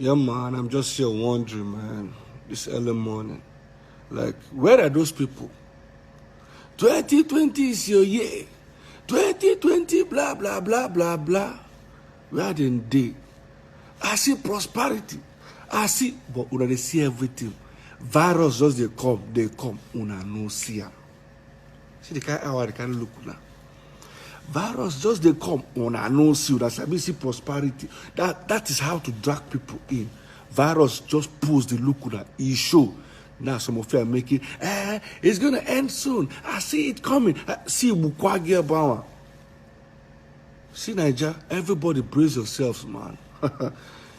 Yeah, man, I'm just here wondering, man, this early morning. Like, where are those people? 2020 is your year. 2020, blah, blah, blah, blah, blah. Where are they? I see prosperity. I see, but una they see everything. Virus just they come, una no see am. See the kind how they can look now. Virus just they come, una no see. That's I see prosperity. That is how to drag people in. Virus just pulls the look that he show. Now some of you are making, it's gonna end soon. I see it coming. See Bukwagi Abawa. See Nigeria, everybody brace yourselves, man.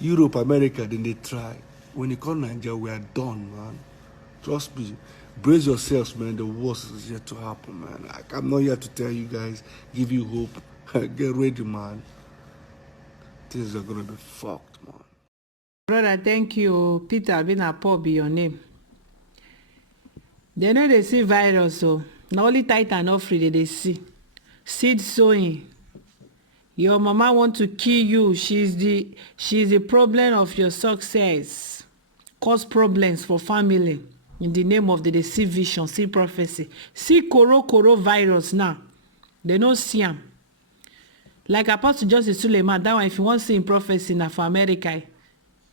Europe, America, then they try. When you come Nigeria, we are done, man. Trust me. Brace yourselves, man. The worst is yet to happen, man. I'm not here to tell you guys, give you hope. Get ready, man. Things are gonna be fucked, man. Brother, thank you. Peter, been a Paul be your name. They know they see virus, so not only Titan or free they see. Seed sowing. Your mama want to kill you. She's the problem of your success. Cause problems for family. In the name of the see vision, see prophecy. See coronavirus now. They don't see him. Like Apostle Joseph Suleiman, that one if you want to see in prophecy now for America,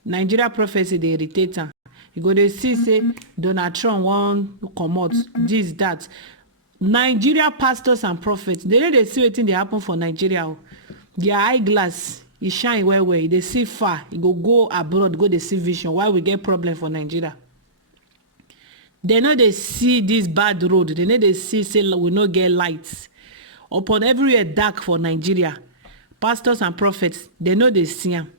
Nigeria prophecy they irritate her. You go to see say Donald Trump want comot this that. Nigeria pastors and prophets they know they see wetin dey happen for Nigeria. Their eyeglass e shine well well. They see far. E go abroad go dey see vision. Why we get problem for Nigeria? They know they see this bad road. They know they see say we no get lights. Upon everywhere dark for Nigeria. Pastors and prophets they know they see am.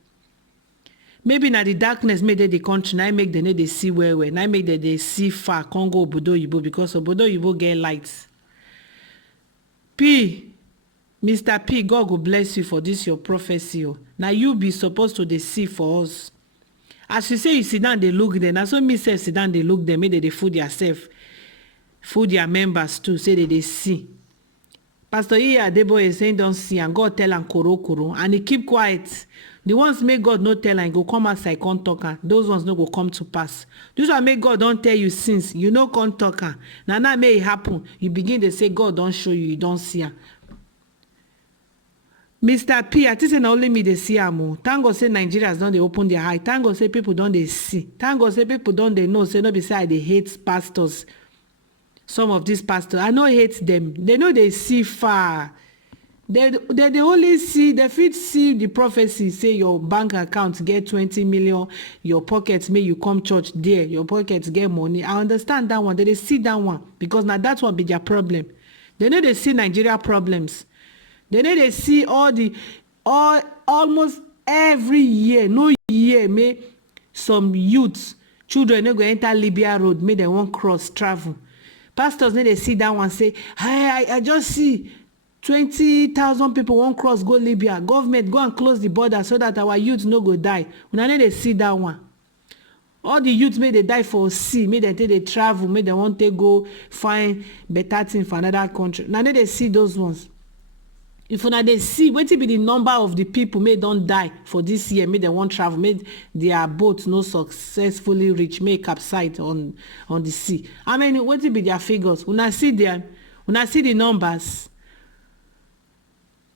Maybe na the darkness made the country now make them they see well. Now make them they see far Congo Obodo Yibo because Obodo Yibo get lights. Mr. P, God will bless you for this your prophecy. Now you be supposed to see for us. As you say you sit down they look them. Now so me say sit down they look them. Maybe they food yourself, food their members too. Say they see. Pastor Iya Adeboye is saying don't see and God tell and koro and he keep quiet. The ones make God no tell and go come outside can't talk and those ones no go come to pass. This one make God don't tell you since you know can't talk and now may it happen. You begin to say God don't show you don't see her. Mr. P, I think say only me they see am. Thank God say Nigerians don't they open their eye. Thank God say people don't they see. Thank God say people don't they know. Say no beside they hate pastors. Some of these pastors, I know hate them. They know they see far. They only see, they fit see the prophecy, say your bank account get 20 million, your pockets may you come church there, your pockets get money. I understand that one. They see that one because now that's what be their problem. They know they see Nigeria problems. They know they see almost every year, no year, may some youths, children they go enter Libya road, may they won't cross travel. Pastors they see that one say, hey, I just see 20,000 people won't cross go Libya. Government go and close the border so that our youth no go die. Now they see that one. All the youths may they die for sea, may they travel, may they want to go find better thing for another country. Now they see those ones. If now they see what will be the number of the people may don't die for this year, may they won't travel, may their boats no successfully reach, may capsize on the sea. I mean, what will be their figures? When I see them, when I see the numbers.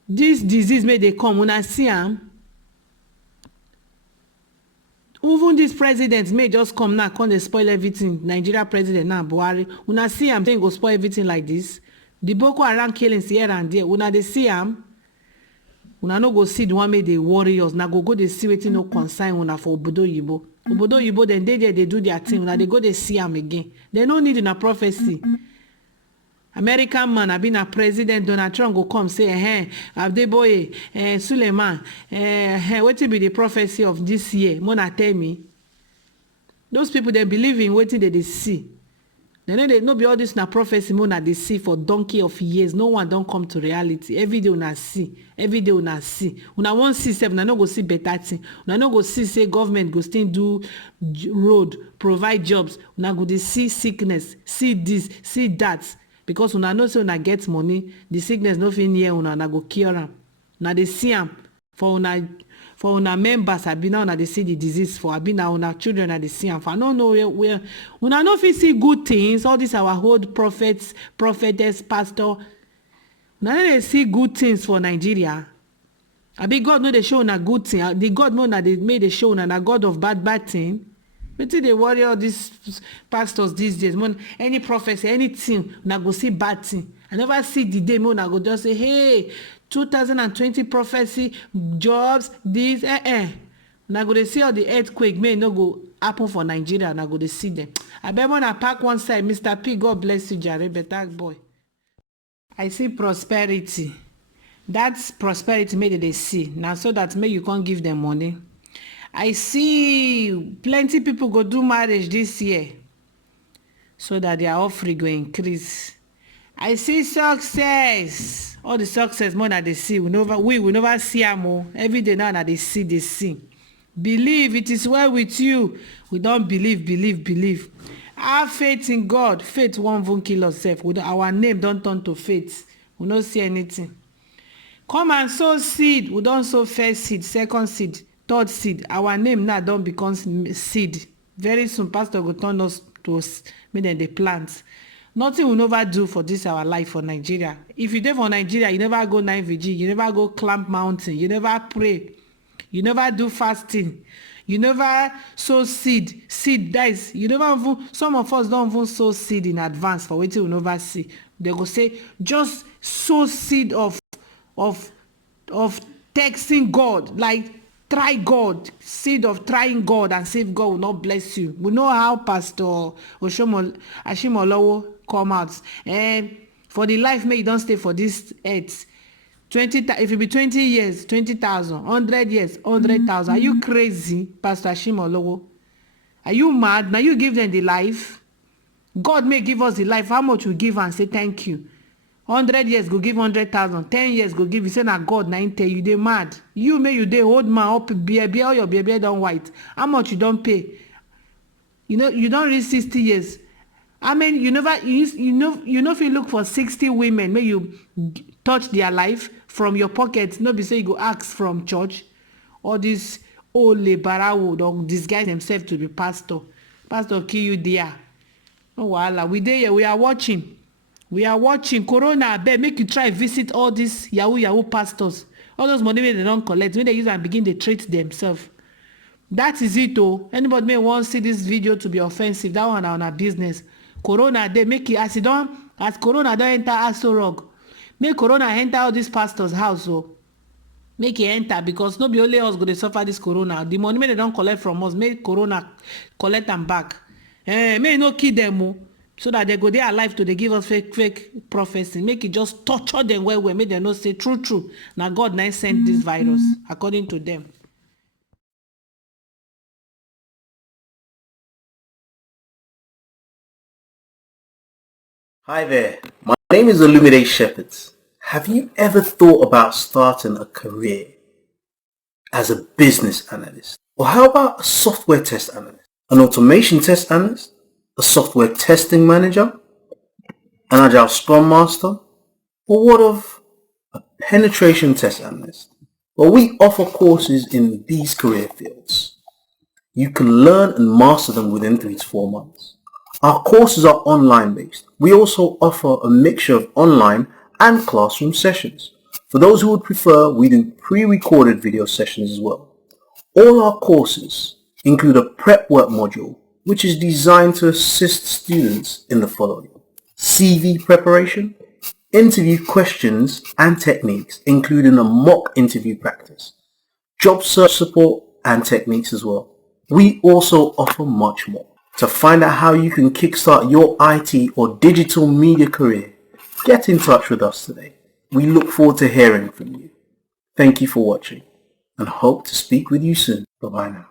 This disease may they come when I see them. Even this president may just come now, come they spoil everything. Nigeria president now, Buhari. When I see them, think go spoil everything like this. The Boko Haram killings here and there. When they see them, when I no go see the one made the warriors. Now go they see wetin no concern una for Obodo Yibo. Obodo Yibo then they do their thing. Now they go they see them again. They no need in a prophecy. American man have been a president. Donald Trump go come say, Adeboye, Suleiman, what will be the prophecy of this year? Mona tell me. Those people they believe in waiting that they see. They know they no be all this na prophecy mona they see for donkey of years. No one don't come to reality. Every day una see. Every day una see. Una won't see seven. Una no go see better thing. Una no go see say government go still do road, provide jobs. Una go dey see sickness, see this, see that. Because una know say una get money, the sickness no fit near una go cure am. Una dey see am for for una members abi now una dey see the disease for abi na una children na dey see am for. I no know where una no fit see good things. All these our old prophets, prophetess, pastor, una no dey see good things for Nigeria. Abi God no dey show una good thing. The God no na dey make dey show una na God of bad thing. Wetin dey worry all these pastors these days? Any prophecy, anything, una go see bad thing. I never see the day una go just say, hey, 2020 prophecy, jobs, this, Una go dey see all the earthquake, may no go happen for Nigeria, una go dey see them. Abeg una pack one side, Mr. P, God bless you, jare, better boy. I see prosperity. That's prosperity may they see. Now so that may you can't give them money. I see plenty people go do marriage this year so that their offering go increase. I see success. All the success more than they see. We will never see more. Every day now that they see. Believe it is well with you. We don't believe. Have faith in God. Faith won't kill yourself. Our name don't turn to faith. We don't see anything. Come and sow seed. We don't sow first seed, second seed, third seed. Our name now don't become seed. Very soon, pastor will turn us to make them the plants. Nothing will never do for this our life for Nigeria. If you dey for Nigeria, you never go 9VG, you never go climb mountain, you never pray, you never do fasting, you never sow seed. Seed dies. You never even, some of us don't even sow seed in advance for wetin we never see. They go say just sow seed of texting God, like try God, seed of trying God and see if God will not bless you. We know how Pastor Ashimolowo come out and for the life may you don't stay for this earth 20, if it be 20 years 20,000, 100 years 100,000. Are you crazy, Pastor Ashimolowo? Are you mad? Now you give them the life. God may give us the life. How much we give and say thank you? 100 years go give 100,000. 10 years go give. You say na God na tell you they mad. You may you dey old man up beer all your beer done white. How much you don't pay? You know you don't reach 60 years. I mean you know if you look for 60 women, may you touch their life from your pocket. No be say you go ask from church. All this old labara would or disguise themselves to be pastor. Pastor kill you there. Oh wahala. We there, we are watching. We are watching. Corona, abeg make you try visit all these yahoo pastors. All those money they don't collect, when they use and begin they treat themselves. That is it oh. Anybody may want to see this video to be offensive, that one on our business. Corona, they make it as Corona don't enter Aso Rock. Make Corona enter all these pastors' house oh. Make it enter because no be only us go to suffer this Corona. The money they don't collect from us, make Corona collect them back. May no kill them oh. So that they go there alive to they give us fake prophecy. Make it just torture them well, make them not say true. Now God now sent this virus, according to them. Hi there, my name is Olumide Shepherds. Have you ever thought about starting a career as a business analyst? Or how about a software test analyst, an automation test analyst, a software testing manager, an agile scrum master, or what of a penetration test analyst? Well, we offer courses in these career fields. You can learn and master them within 3 to 4 months. Our courses are online based. We also offer a mixture of online and classroom sessions. For those who would prefer, we do pre-recorded video sessions as well. All our courses include a prep work module which is designed to assist students in the following: CV preparation, interview questions and techniques including a mock interview practice, job search support and techniques as well. We also offer much more. To find out how you can kickstart your IT or digital media career, get in touch with us today. We look forward to hearing from you. Thank you for watching and hope to speak with you soon. Bye-bye now.